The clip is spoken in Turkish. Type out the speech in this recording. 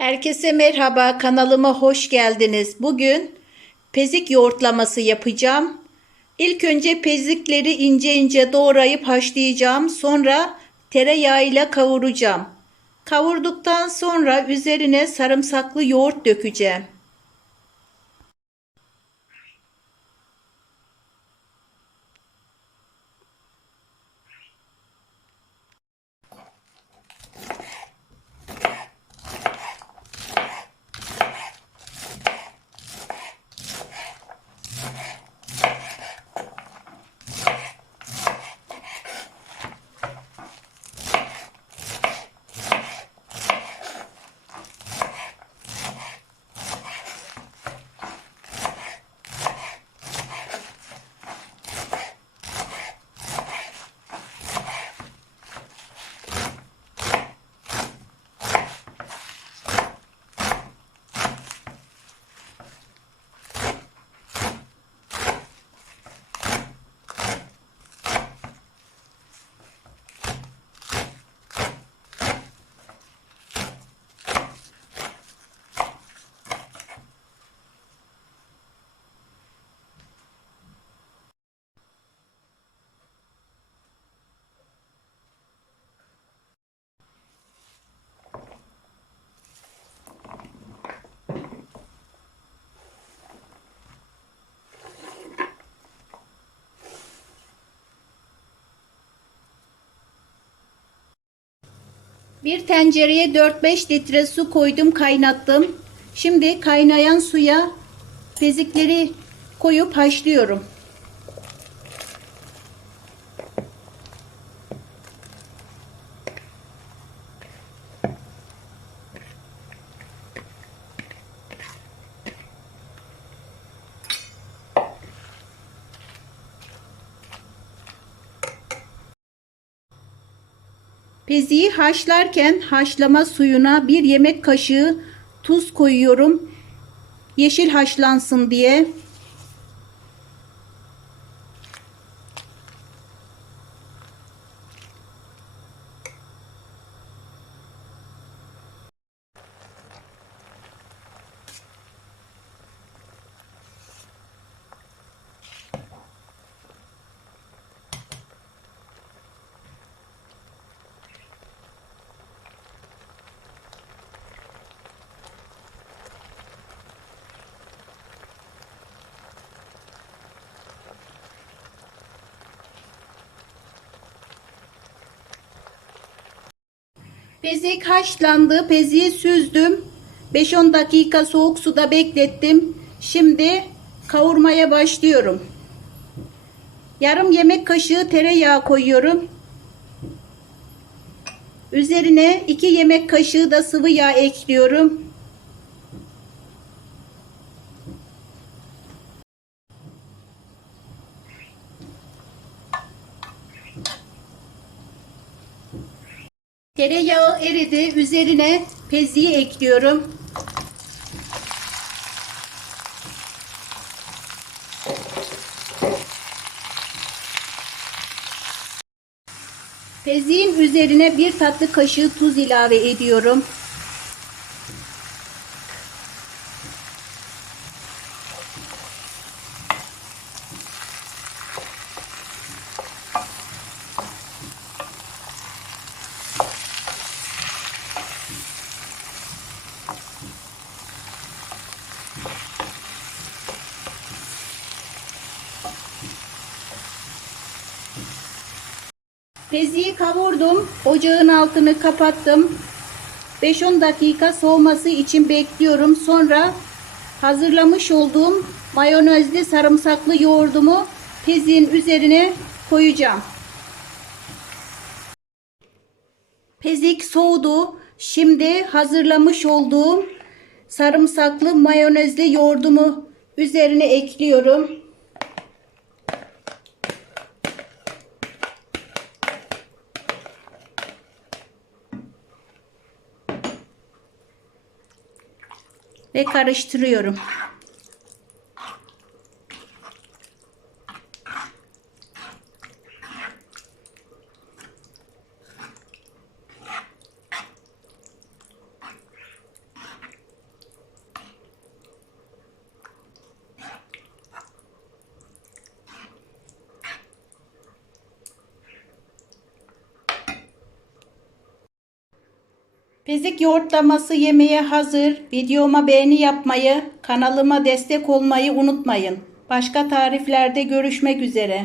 Herkese merhaba, kanalıma hoş geldiniz. Bugün pezik yoğurtlaması yapacağım. İlk önce pezikleri ince ince doğrayıp haşlayacağım. Sonra tereyağıyla kavuracağım. Kavurduktan sonra üzerine sarımsaklı yoğurt dökeceğim. Bir tencereye 4-5 litre su koydum, kaynattım. Şimdi kaynayan suya pezikleri koyup haşlıyorum. Peziyi haşlarken haşlama suyuna bir yemek kaşığı tuz koyuyorum. Yeşil haşlansın diye. Pezik haşlandı. Peziği süzdüm. 5-10 dakika soğuk suda beklettim. Şimdi kavurmaya başlıyorum. Yarım yemek kaşığı tereyağı koyuyorum. Üzerine 2 yemek kaşığı da sıvı yağ ekliyorum. Tereyağı eridi. Üzerine peziyi ekliyorum. Peziğin üzerine bir tatlı kaşığı tuz ilave ediyorum. Peziyi kavurdum. Ocağın altını kapattım. 5-10 dakika soğuması için bekliyorum. Sonra hazırlamış olduğum mayonezli sarımsaklı yoğurdumu peziğin üzerine koyacağım. Pezik soğudu. Şimdi hazırlamış olduğum sarımsaklı mayonezli yoğurdumu üzerine ekliyorum. Ve karıştırıyorum. Bezik yoğurtlaması yemeğe hazır. Videoma beğeni yapmayı, kanalıma destek olmayı unutmayın. Başka tariflerde görüşmek üzere.